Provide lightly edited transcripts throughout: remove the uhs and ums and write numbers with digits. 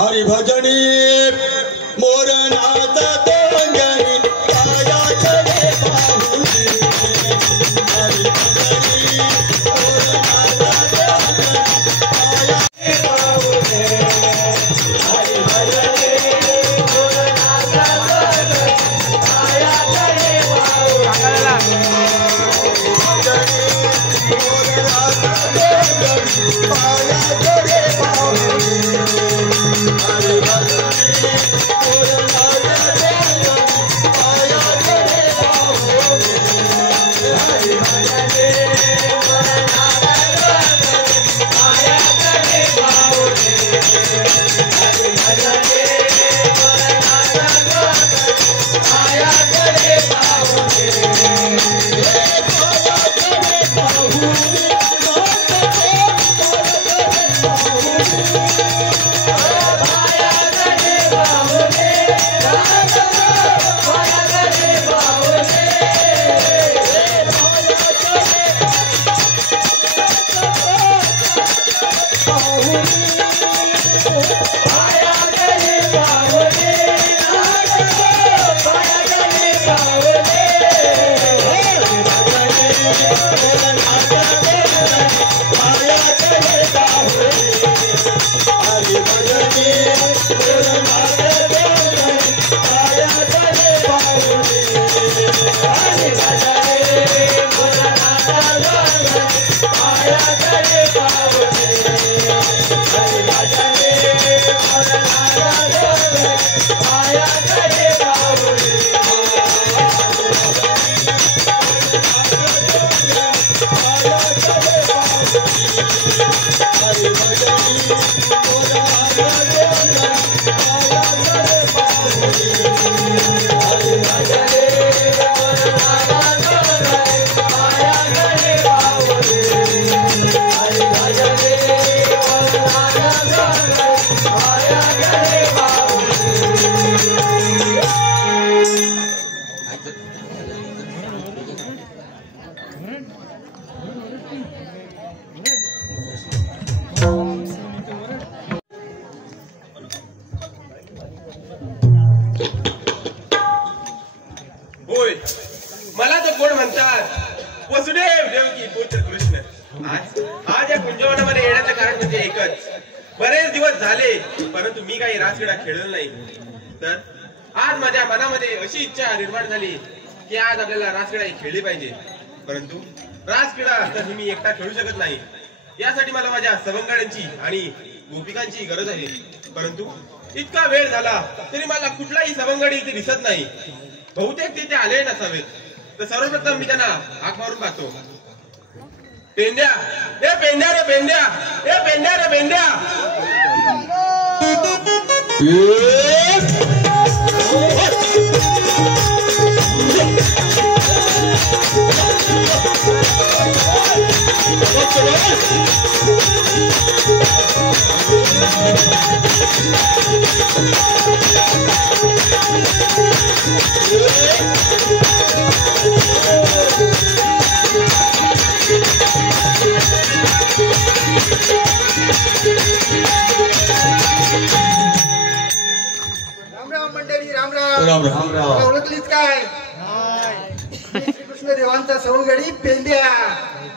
हरिभजनी मोरनाचा तोंगणी पायाकडे पाहुनी हरिभजनी मोरनाचा तोंगणी पायाकडे पाहुनी हरिभजनी मोरनाचा तोंगणी पायाकडे पाहुनी पायाकडे पाहुनी मला तो कोण म्हणतात वसुदेव देवकी पुत्र कृष्ण। आज या कुंजवनामध्ये येण्याचं कारण म्हणजे एकच, बरेच दिवस झाले परंतु मी काही रासक्रीडा खेळलो नाही। तर आज माझ्या मनामध्ये अशी इच्छा निर्माण झाली की आज आपल्याला रासक्रीडा खेळली पाहिजे, परंतु रासक्रीडा तर मी एकटा खेळू शकत नाही। यासाठी मला माझ्या सवंगड्यांची आणि गोपिकांची गरज आहे, परंतु इतका वेळ झाला तरी मला कुठलाही सवंगडी इथे दिसत नाही। बहुतेक तिथे आले नसावेत, तर सर्वप्रथम मी त्यांना हाक मारून पाहतो। पेंड्या, ए पेंड्या रे पेंड्या, ए पेंड्या रे पेंड्या। राम राम राम। ओळखलीच काय? श्रीकृष्ण देवांचा सवंगडी पेंड्या।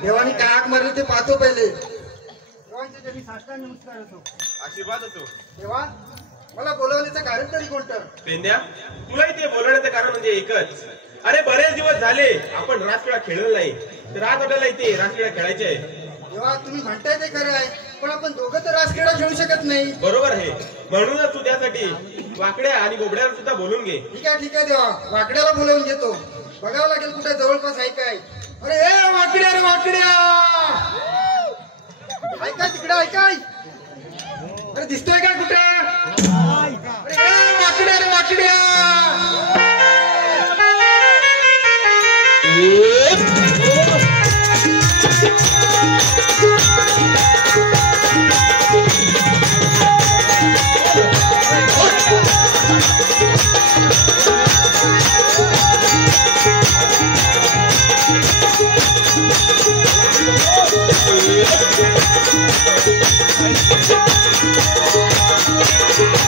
देवानी काय हाक मारली ते पाहतो पहिले। देवांच्या चरणी साष्टांग नमस्कार होतो, आशीर्वाद होतो। देवा मला बोलवण्याचं कारण तरी कोणतं? पेंड्या, तुला इथे बोलवण्याचं कारण म्हणजे एकच, अरे बरेच दिवस झाले आपण रासक्रीडा खेळलो नाही, तर आज आपल्याला इथे रासक्रीडा खेळायची आहे। देवा तुम्ही म्हणताय ते खरं आहे, पण आपण दोघं तर रासक्रीडा खेळू शकत नाही। बरोबर आहे, म्हणूनच तू त्यासाठी वाकड्या आणि गोबड्याला सुद्धा बोलून घे। ठीक आहे देवा, वाकड्याला बोलवून घेतो। बघावं लागेल कुठे जवळपास आहे काय। अरे ए वाकड्या रे वाकड्या, ऐकाय तिकडे ऐकाय। अरे दिसतोय का कुठे? अरे ए वाकड्या रे वाकड्या। Thank you.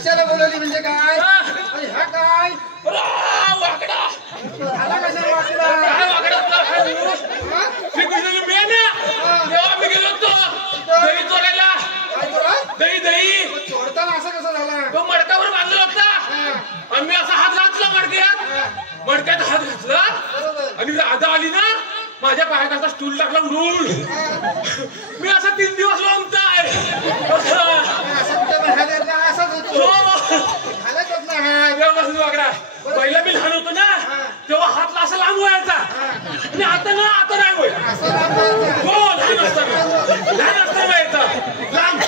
कशाला बोलवली म्हणजे काय आणि हा काय वाकडा झाला कशाला वाकडा काय वाकडा हा? श्रीकृष्णाची मेन तेव्हा मी गेलो होतो दही चोरायला काय तुला दही चोरताना असं कसं झाला तो मडकावर बांधला होता आणि मी असा हात घातला मडक्यात हात घातला बरोबर आणि राधा आली ना माझ्या पायाखालचा स्टूल टाकला उडून मी असा 3 दिवस लोंबताय असं कुठं बाहेर असाच होतो घालत होत ना हा तेव्हापासून वाकडा पहिला मी लहान होतो ना तेव्हा हातला असा लांब व्हायचा आणि आता नाही होय असं लांब व्हायचं. हो लहान असताना व्हायचा लांब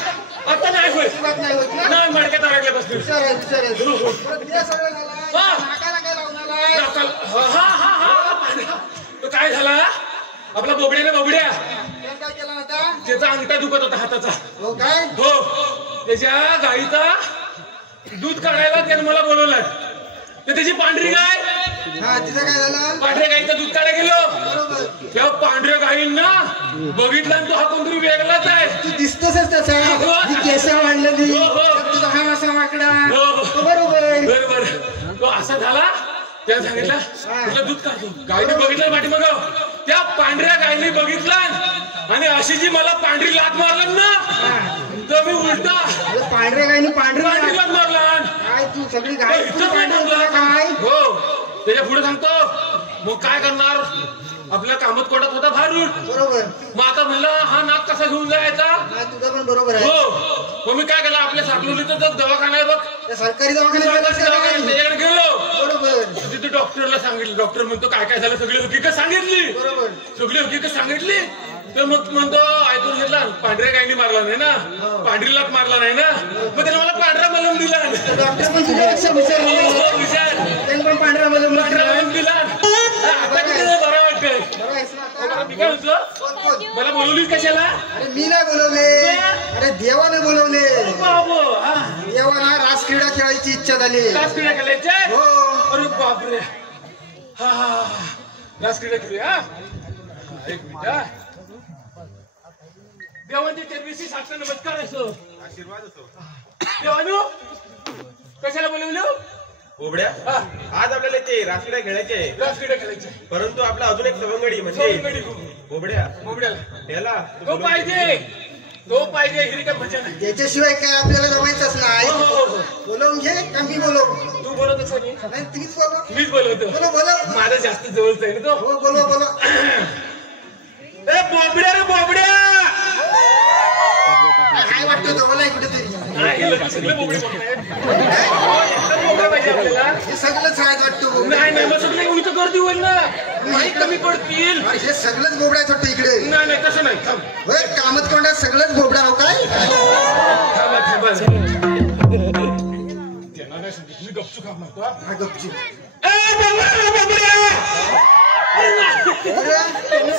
आता नाही होय सुरुवात नाही होत ना नाही मडक्यात अडकल्यापासून विचार आहे परत ते सगळं झालं हा. नाकाला काय लावून आलाय हा तो काय झाला आपला बोबड्या त्यात काय केला होता त्याचा अंगठा दुखत होता हाताचा हो काय हो त्याच्या गाईचा दूध काढायला त्याने मला बोलवलं तर त्याची पांढरी गाय हा तिथं काय झालं पांढऱ्या गाईचं दूध काढायला गेलो बरोबर तेव्हा पांढऱ्या गाईंना बघितला आणि तो हा कोणतरी वेगळाच आहे तू दिसतोसच तसा ही केस वाढलेली हो, हो. त्यात तुझा हा असा वाकडा हो, हो. तो बरोबर बरोबर तो असा झाला त्याने सांगितलं तुला दूध काढतो गायने बघितलं पाठीमाग त्या पांढऱ्या गायने बघितलं आणि अशी जी मला पांढरी लात मारलं ना तर मी उलटा अरे पांढरे गायनी पांढरी पांढरे लात मारला काय तू सगळी गाय इथं काय थांबला काय हो त्याच्या पुढे सांगतो मग काय करणार आपल्या कामात कोटात होता भारूट बरोबर मग आता म्हणलं हा नाक कसा घेऊन जायचा हा तुझं पण बरोबर आहे हो मग मी काय केलं आपल्या साकलोलीचा जो दवाखाना आहे बघ त्या सरकारी दवाखान्यात गेलास का नाही? त्याच्याकडे गेलो बरोबर तिथे डॉक्टरला सांगितलं डॉक्टर म्हणतो काय झालं सगळी हकीकत सांगितली बरोबर सगळी हकीकत सांगितली तर मग म्हणतो ऐकून घेतला पांढऱ्या गायनी मारला नाही ना पांढरी लाट मारला नाही ना मग त्याने मला पांढरा मलम दिला डॉक्टर पण तुझ्यापेक्षा विचारले हो, विचार त्यांनी पण पांढरा मलम पांढरा दिला. मलम दिला आता किती बरं वाटतंय बरं आहेस ना आता? मी काय म्हणतो बोल, बोल. मला बोलवलीस कशाला अरे मी नाही बोलवले अरे देवाने बोलवले बाबो हा देवाला रास क्रीडा खेळायची इच्छा झाली रास क्रीडा खेळायचे हो अरे बापरे हा रास क्रीडा खेळूया एक मिनिट हा. देवांच्या चरबीशी साक्षर नमस्कार असो आशीर्वाद असो देवानू कशाला बोलवलं बोबड्या हा आज आपल्याला ते रासक्रीडा खेळायचे आहे. रास क्रीडा खेळायचे परंतु आपला अजून एक सवंगडी म्हणजे बोबड्या मोबड्याला याला तो पाहिजे हिरी काय भजन आहे त्याच्याशिवाय काय आपल्याला जमायचंच नाही हो, हो, हो. बोलवून घे का मी बोलव तू बोलत असं नाही नाही तुम्हीच बोलव मीच बोलवतो बोलो बोलो माझा जास्त जवळचा आहे ना तो हो बोलो बोलो ए बोबड्या रे बोबड्या काय वाटतं जवळ आहे कुठेतरी नाही, हे सगळे बोबडे बोलतायत. हो, एकटाच बोबडा पाहिजे आपल्याला हे सगळंच आहेत वाटतं नाही मग सगळे इथं गर्दी होईल ना नाही कमी पडतील अरे हे सगळंच बोबड्या आहेत वाटतं इकडे नाही तसं नाही थांब होय कामत कोंडात सगळंच बोबडा हो काय थांबा त्यांना नाही सांगितलं मी गपचूप काम मारतो हा. हा गपची ए, बोबड्या!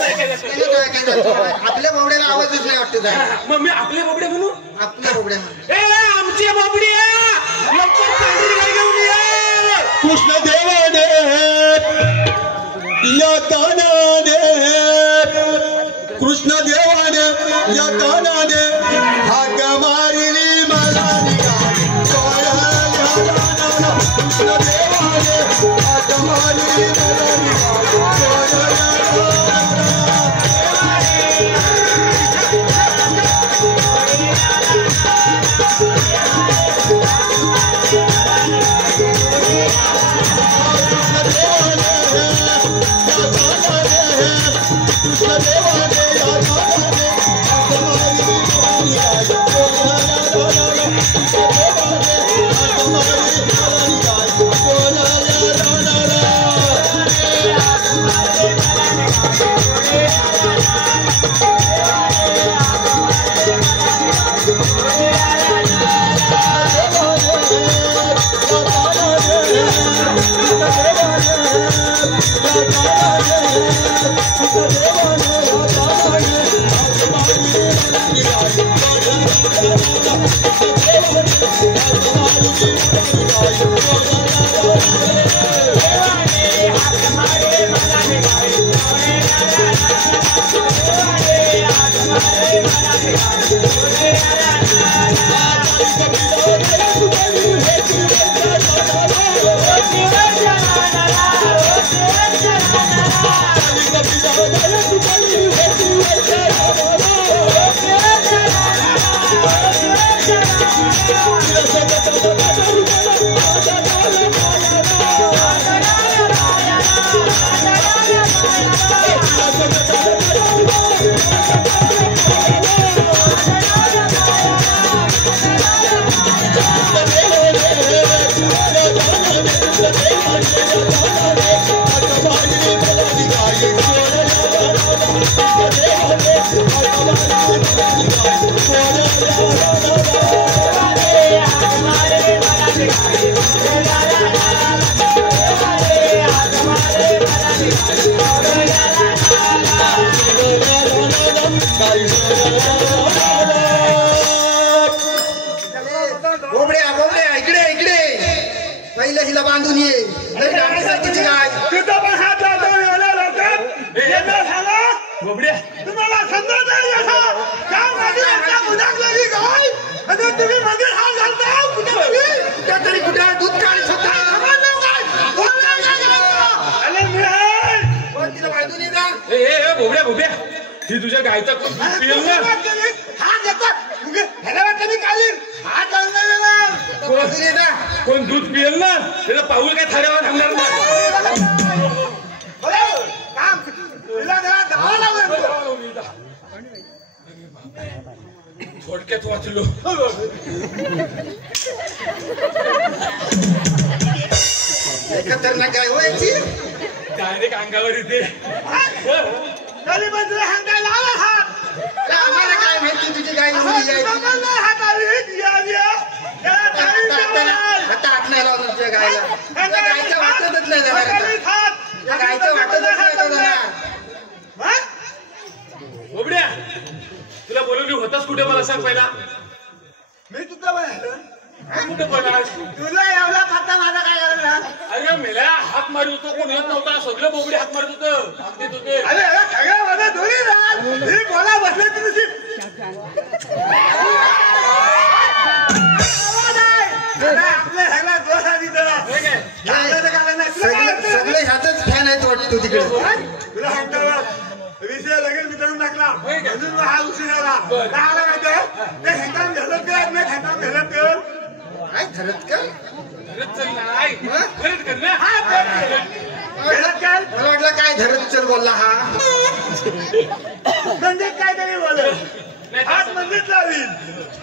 काय झालं? आपल्या बोबड्याला आवाजच नाही वाटत आहे. मग मी आपले बोबडे म्हणू आपल्या बोबड्या ए आमचे बोबडे लवकर पांढरी गाय घेऊन ये कृष्ण देवाने या कानाने कृष्ण देवाने या कानाने हाक मारिली मला निघाली कृष्ण देवाने हाक मारिली मला निघाली Hey! बोबड्या बोबड्या इकडे इकडे पहिले हिला बांधून ये तिची गाय तिथं पण हात लावतो एवढ्या लवकर सांगा बोबड्या तुम्हाला समजत नाही असं काय माझी एकदा मुदाकलेली गाय आणि तुम्ही मध्ये हात घालता कुठे तरी कुठे दूध काढी स्वतः तिला बांधून ये ना ए बोबड्या बोबड्या ही तुझ्या गायचा कोण दूध पिईल ना हात घेतात ह्याला वाटतं मी कालीन हात घालणार बांधून ये ना कोण दूध पिईल ना त्याला पाऊल काय थाऱ्यावर थांबणार नाही काम तिला जरा दबाव लागेल थोडक्यात वाचलो खतरनाक गाय व्हायची डायरेक्ट अंगावर येते तरी पण तुला हातायला आला हात आम्हाला काय माहिती तुझी गाय एवढी आहे हात आली आता हात नाही लावणार तुझ्या गायला त्या गायचं वाटतच नाही जरा त्या गायचं वाटतच नाही जरा बोबड्या तुला बोलवली होतास कुठे मला सांग पहिला मी तुझा कुठे पडलास तुला एवढा पत्ता माझा काय करणार अरे मेल्या हात मारत होतो कोण येत नव्हता सगळं बोबडे हात मारत होतं हात देत होते अरे सगळ्या माझा दोन्ही राहत ही बोला बसले तुझी आपल्या सगळ्या दोष आधी सगळे ह्याच फॅन आहेत वाटतो तिकडे तुला सांगतो विषय लगेच मित्रांनो टाकला अजून हा उशीर झाला काय माहितीये ते हेतान घालत कर नाही हेतान घालत कर काय खरंच का खरंच चल नाही खरंच कर ना घालत कर मला वाटलं काय धरत चल बोलला हा म्हणजे काहीतरी बोलत हात मंदिर लावील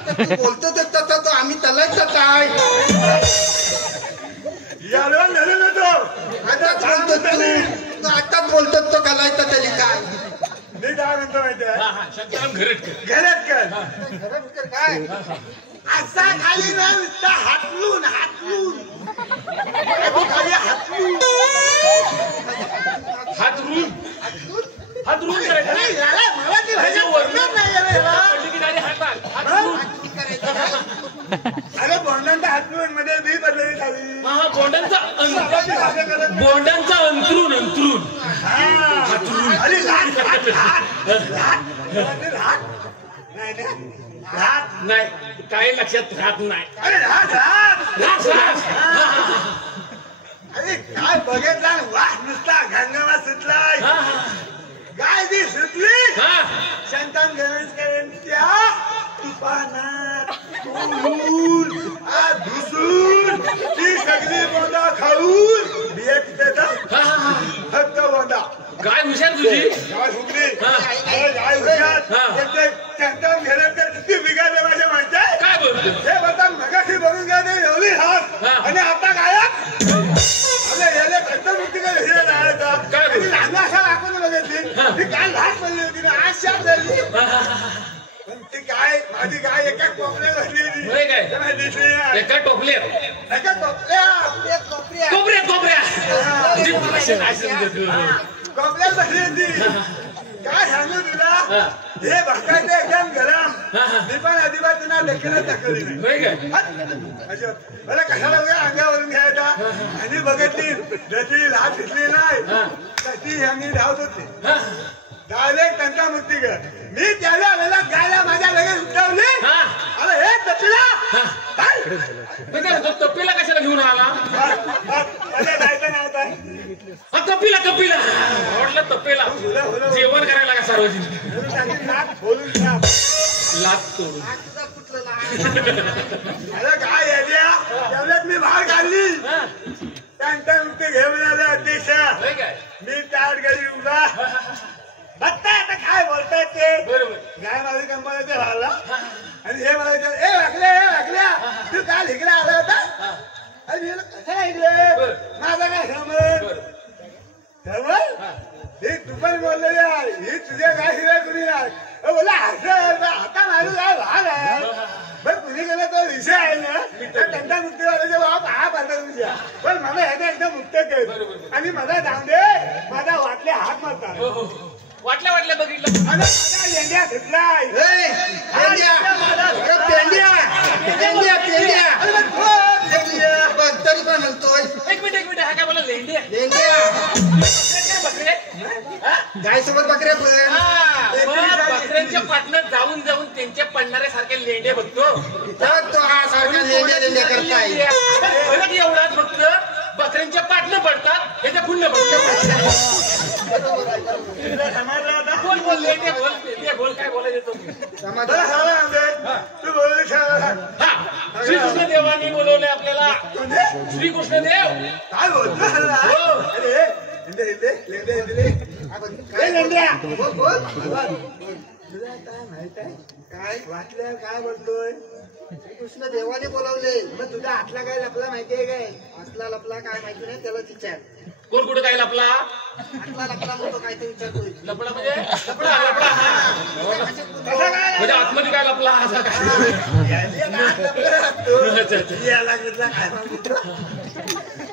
तू बोलतो तर तो आम्ही त्यालाच काय याला धरून होतो आताच बोलतो तू आताच बोलतो तो कलायचा त्याला काय मी काय म्हणतो माहितीये शंकराम घरट कर घरात कर खरंच कर काय असा खाली ना नुसता हातलून हातलून खाली हातलून हात रुल करायचा अरे याला मला ती भाषा बोलणार नाही याला पडली की डायरेक्ट हात रुल अरे बोंडांचा हातलून मध्ये मी पडलेली खाली हा बोंडांचा स्वतःची भाषा करत बोंडांचा अंतरून अरे लाट नाही नाही काही लक्षात राहत नाही अरे रास. अरे काय बघितला वास नुसता घंगामा सुटलाय गाय ती सुटली शांतान गणेशकरांच्या तुफानात तोडून धुसून ती सगळी बोंडा खाऊन बिया तिथं फक्त बोंडा काय हुशार तुझी गाय सुटली गाय हुशार शांतान गणेशकर किती बिघडले माझ्या माहिती काय बोलतो हे बघा मगाशी बघून घ्या ते एवढी हात आणि आता गायब अरे याला कंटमुक्ती काय विषय जायचा काय बोलतो? लहान अशा दाखवून बघितली ती काल लहान पडली होती ना आज शाप झाली पण ती गाय माझी गाय एका कोपऱ्यात बसली होती होय काय? त्याला दिसली नाही. एका टोपल्यात एका कोपऱ्यात कोपऱ्या तुझी भाषा नाही समजत. कोपऱ्यात बसली होती काय सांगू तुला हे बघायचं एकदम गरम मी पण अजिबात त्यांना लेखनात टाकली नाही होय काय मला कशाला वगैरे अंगावरून घ्यायचा आणि बघितली जशी लाट दिसली नाही तशी आम्ही धावत होते डायरेक्ट त्यांचा मुक्ती कर मी त्याला वेळेला गायला माझ्या लगेच उठवली अरे हे तपीला तो तप्पीला कशाला घेऊन आला मला जायचं नव्हता कपिला वाटलं तप्पेला जेवण करायला का सार्वजनिक बोलून लाच तोडून अरे काय याच्या तेवढ्यात मी बाहेर काढली त्यांचा मुक्ती घेऊन आले अध्यक्ष होय काय मी ताट घरी उभा बघताय आता काय बोलताय ते बरोबर गाय माझी कंपनीचे राहिला आणि हे मला विचार ए वाकल्या तू काल इकडे आला होता आणि मी म्हणलं, कशाला इकडे माझा काय समज ही तू पण बोललेली आहे ही तुझ्या काय शिवाय कुणी नाही बोला हाता मारू काय भाग आहे पण कुणी गेला तो विषय आहे ना तर त्यांचा मुक्तीवाल्याचे बाप हा पडला तुझ्या पण मला ह्याचा एकदम मुक्त केलं आणि मला जाऊ दे माझा वाटले हात मारतात वाटल्या बघितलं आणि माझा लेंड्या सुटलाय पेंड्या काय बोला लेंडी बकरे गाय सोबत बकऱ्या बकऱ्यांच्या पाटण्यात जाऊन जाऊन त्यांच्या पडणाऱ्या सारखे लेंडे बघतो तो हा सारखा लेंड्या करताय एवढाच फक्त बकऱ्यांच्या पाटणं पडतात याच्या पुण्य बोल बोल लेंडे बोल लेंडे बोल काय बोलायचं तू बोलू श्रीकृष्ण देवानी बोलवले आपल्याला श्रीकृष्ण देव काय बोलतो काय वाचल्या काय बोलतोय कृष्ण देवाने बोलावले. मग तुझा हातला काय लपला माहितीये काय असला लपला काय माहिती नाही त्याला विचार. कोण कुठं काय लपला असला लपला म्हणतो काय ते विचारतोय. लपडा म्हणजे लपडा लपडा म्हणजे आतमध्ये काय लपला असा काय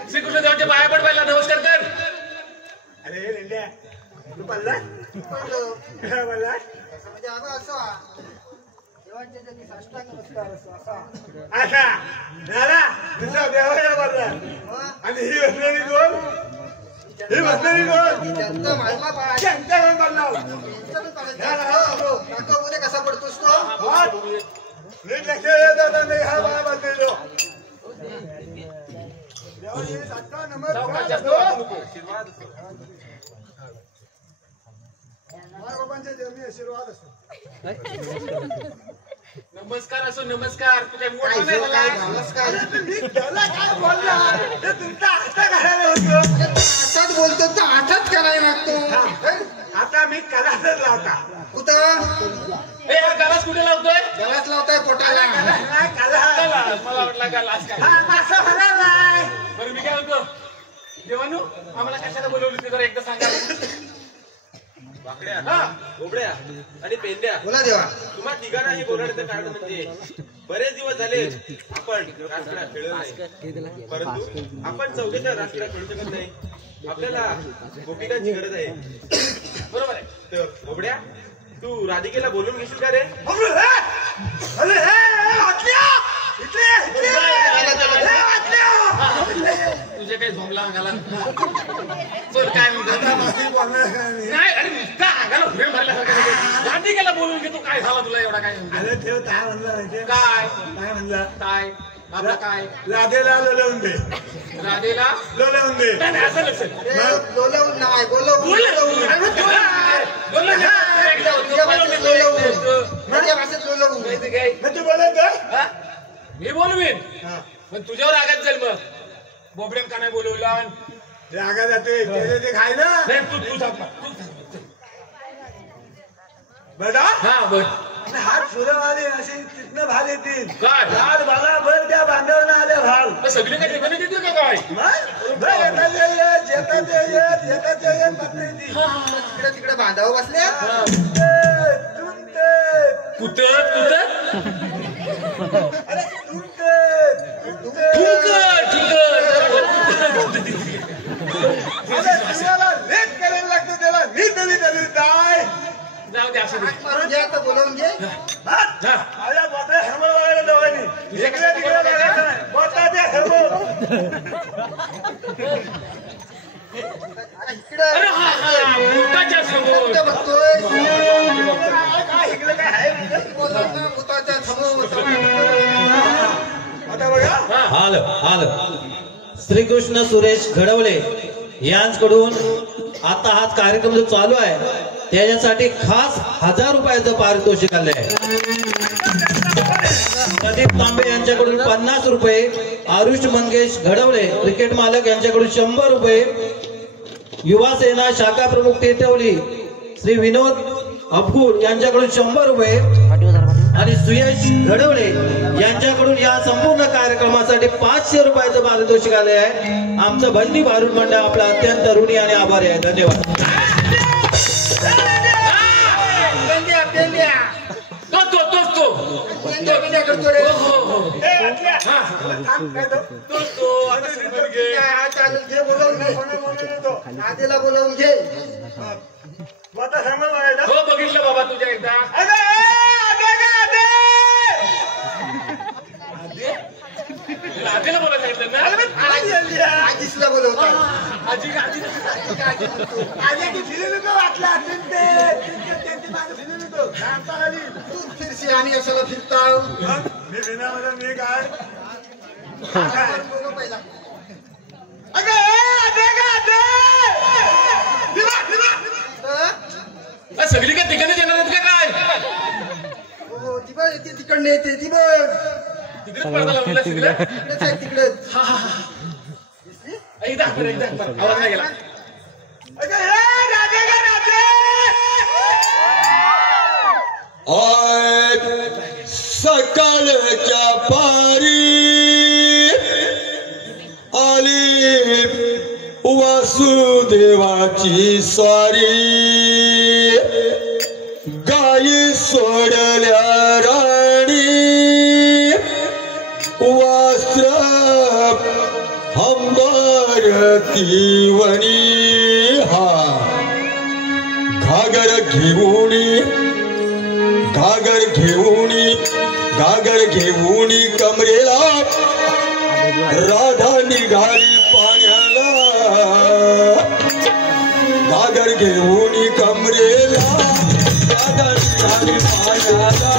श्रीकृष्ण देवाच्या पाया पडवायला नमस्कार कर. अरे रेंड्या तू पडला काय बोलला म्हणजे अगं असं देवांच्या जनी साष्टांग नमस्कार असं असा असा झाला तुझा देवाला बोलला आणि ही बसलेली कोण ही बसलेली कोण त्यांचा मालमा पाय त्यांचा कोण बोलला काका उद्या कसा पडतोस तो नीट लक्ष देत होता मी हा बाळा बसलेलो देवाची साष्टांग नमस्कार बाबांच्या जन्मी आशीर्वाद असो नमस्कार असो नमस्कार तू काय मोठा नाही झाला नमस्कार मी त्याला काय बोलला ते तुमचा हाता घालायला होतो आठात बोलतो तर आठात करायला लागतो. आता मी कलासच लावता कुठं ए गलास कुठे लावतोय गलास लावताय पोटाला. नाही कला गलास मला वाटला गलास काय असं म्हणा नाही बरं मी काय म्हणतो देवानू आम्हाला कशाला बोलवली ते जरा एकदा सांगा. वाकड्या गोबड्या आणि पेंड्या बोला देवा. तुम्हा तिघांनाही बोलवण्याचं कारण म्हणजे बरेच दिवस झाले आपण रासक्रीडा खेळलो नाही परंतु आपण चौघेचा रासक्रीडा खेळू शकत नाही. आपल्याला गोपिकांची गरज आहे बरोबर आहे. तर गोबड्या तू राधिकेला बोलून घेशील का रे तुझे काही झोंबला अंगाला बोल काय म्हणतो नाही अरे नुसता अंगाला फ्रेम भरल्यासारखं राधिकेला बोलून घेतो काय झाला तुला एवढा काय अरे ठेव काय म्हणला माहितीये काय काय म्हणला काय आपला काय राधेला लोलवून दे राधेला लोलवून दे नाही, नाही, असं नसेल. बोलवून नाही बोलवून माझ्या भाषेत बोलवून मग तू बोलत मी बोलवीन पण तुझ्यावर आघात जाईल मग बोबड्यान का नाही बोलवला रागा जातोय ते खायला नाही तू सांग तू बघा हा बोल हात फुलवाले असे तिथनं भाल येतील काय? हात भागाभर त्या बांधवनं आले भाल सगळे काय ठिकाणी देतील का काय तिकडे तिकडे बांधावं बसल्या. कुठं लेट करायला लागतं त्याला जाऊ दे असं दे. मारून घ्या तर बोलवून घे. माझ्या बोटा हेरमळ बघायला दोघांनी इकडे तिकडे बघायचं नाही. बोटाच्या इकडे अरे हा हा भूताच्या समोर कुठं बघतोय काय इकडे काय आहे बोलवून ना भूताच्या समोर. आता बघा आलं श्रीकृष्ण सुरेश घडवले यांच्याकडून आता हा कार्यक्रम जो चालू आहे त्याच्यासाठी खास 1000 रुपयाचं पारितोषिक आले आहे. प्रदीप तांबे यांच्याकडून 50 रुपये, आरुष मंगेश घडवले क्रिकेट मालक यांच्याकडून 100 रुपये, युवा सेना शाखा प्रमुख टेटवली श्री विनोद अफगुल यांच्याकडून 100 रुपये आणि सुयश घडवले यांच्याकडून या संपूर्ण कार्यक्रमासाठी 500 रुपयाचं पारितोषिक आले आहे. आमचं भजनी भारूड मंडळ आपला अत्यंत ऋणी आणि आभारी आहे. धन्यवाद. करतो रे घे बोलवून घे. नादेला बोलवून घे. बोटा हेरमळ बघायला हो बघितलं बाबा तुझ्या एकदा राधेला बोलायला सांगितलं ना गेली आजीला बोलवतात. आजी आजी आजी फिरू नको वाटला त्यांची माझं फिरू नको खाली तू फिरशी आणि अशाला फिरता मी विनामध्ये मी काय बोलव पहिला. सगळी काय तिकडे येणार आहेत का काय? हो ती बघ येते तिकडनं येते ती बघ तिकडेच पडदा लावलेला सगळं. तिकडेच आहे तिकडेच. एकदा आवाज नाही गेला. आज सकाळच्या पारी आली वासुदेवाची स्वारी गायी सोडल्या राणी वस्त्र अंबरती वनी हा घागर घेऊनी कमरेला राधा निघाली पाण्याला घागर घेऊनी कमरेला राधा निघाली पाण्याला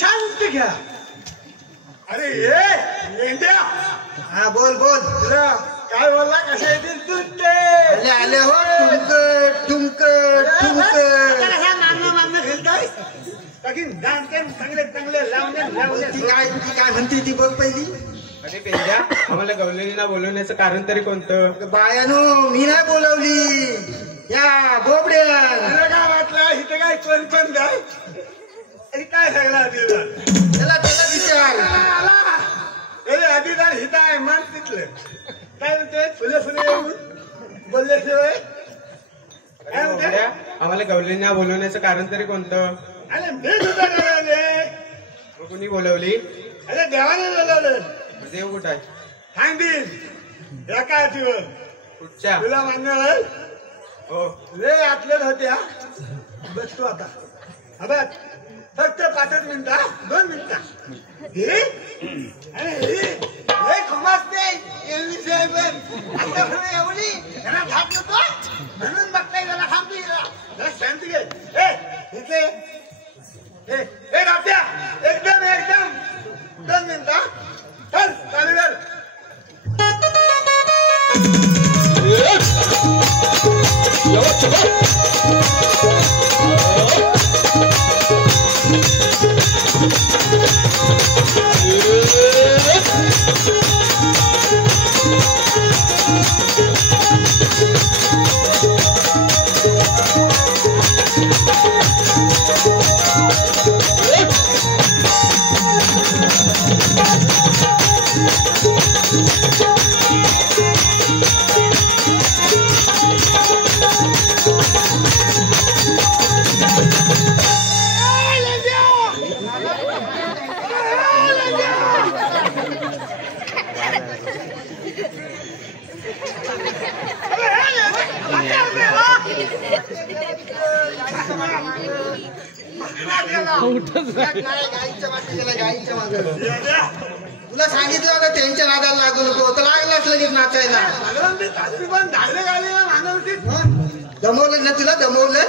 शांत घ्या. अरे ये मेंढ्या हा बोल बोल तुला काय बोलला कशा येतील तू ते आले आले हो टुमकट टुमकट टुमकट मागणं खेळताय बाकी डान्स चांगले चांगले लावणे ती काय म्हणते ती बघ पहिली. अरे पेंड्या आम्हाला गवलेलीला बोलवण्याचं कारण तरी कोणतं? बायानो मी नाही बोलवली या बोबड्या. तुला काय वाटलं इथे काय कोण कोण काय अरे काय सांगला तुला त्याला त्याला विचार. आला अरे आधीदार हिता आहे मान तिथलं काय म्हणते फुले फुले येऊन बोलल्याशिवाय काय म्हणते पेंड्या, आम्हाला गवलेलीला बोलवण्याचं कारण तरी कोणतं? अरे मी सुद्धा बोलवले मग कुणी बोलवली? अरे देवाने बोलवलं देव कुठं आहे? सांगतील या काय तुझ कुठच्या? तुला मान्य होईल हो लय आतलं होत्या बसतो आता बघ फक्त 5 मिनिटं 2 मिनिटं हे अरे हे खमासते एवढी साहेब आता एवढी यांना धाप नको म्हणून बघताय त्याला थांबली शांती घे इथे हे रात्या एकदम 2 मिनिटं चल चालू कर तुला सांगितलं होतं त्यांच्या नादाला लागू नको तर लागलाच लगेच नाचायला. दमवलं ना तुला दमवलं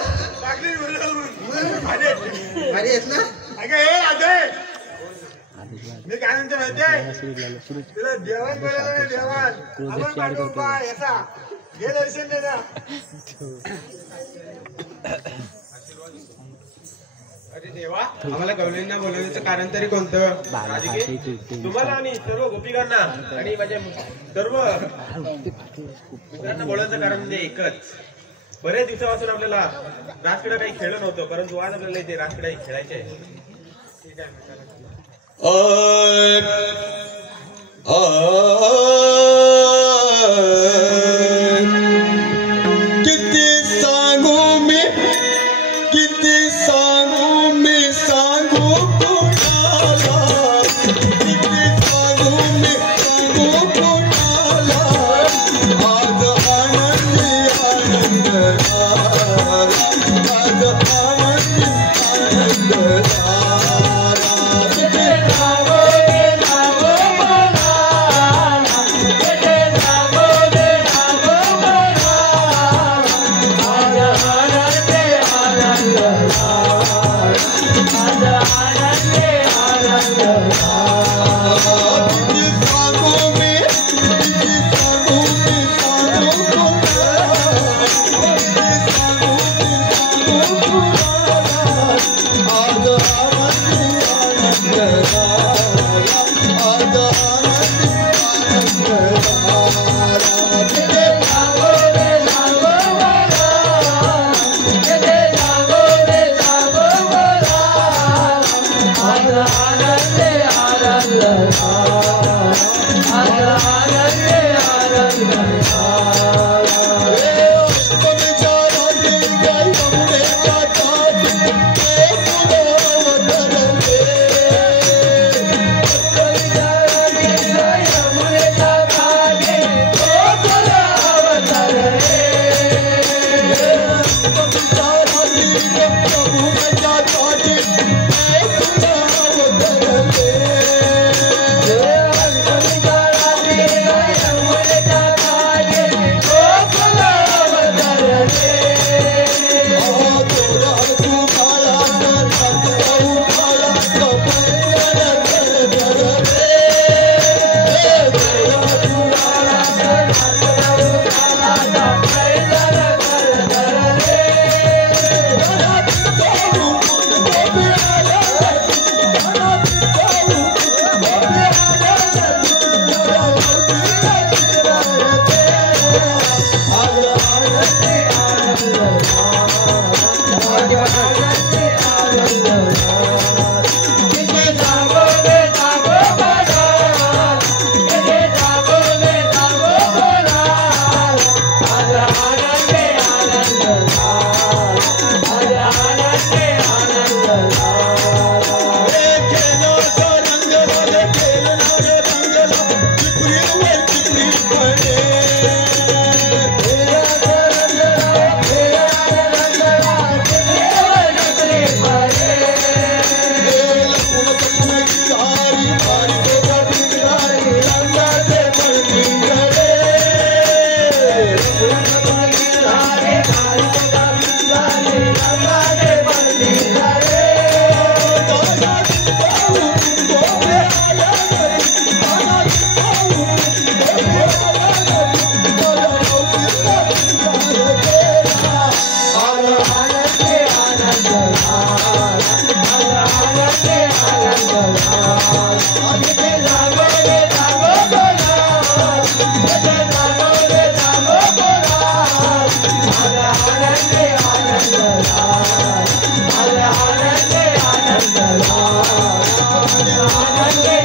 अरे येत ना मी काय म्हणते माहितीये तुला जेवण बरोबर जेवण आपण पाठवू बा याचा हे दर्शन देता. अरे देवा आम्हाला गवलेलीला बोलवण्याचं कारण तरी कोणतं? तुम्हाला आणि सर्व गोपिकांना आणि माझ्या सर्व मित्रांना बोलवण्याचं कारण म्हणजे एकच. बरेच दिवसापासून आपल्याला रासक्रीडा काही खेळलं नव्हतं परंतु आज आपल्याला इथे रासक्रीडा खेळायचे आहे. ठीक आहे किती सांगू मी किती सांगू मी सांगू कोणाला किती सांगू मी सांगू कोणाला आज आनंदी आनंद आज आनंदी आनंद आनंद